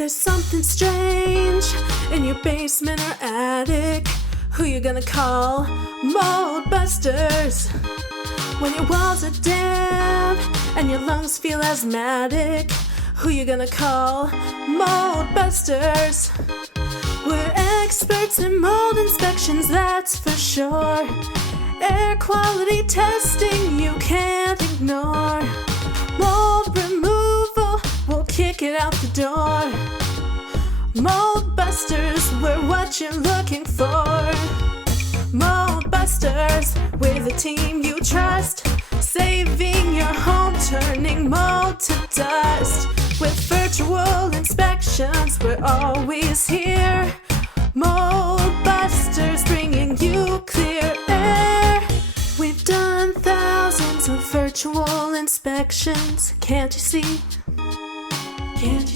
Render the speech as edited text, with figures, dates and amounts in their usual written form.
There's something strange in your basement or attic. Who you gonna call? Mold busters. When your walls are damp and your lungs feel asthmatic, who you gonna call? Mold busters. We're experts in mold inspections, that's for sure. Air quality testing you can't ignore. Mold removal, we'll kick it out the door. Mold busters, we're what you're looking for. Mold busters, we're the team you trust, saving your home, turning mold to dust. With virtual inspections, we're always here. Mold busters, bringing you clear air. We've done thousands of virtual inspections. Can't you see? Can't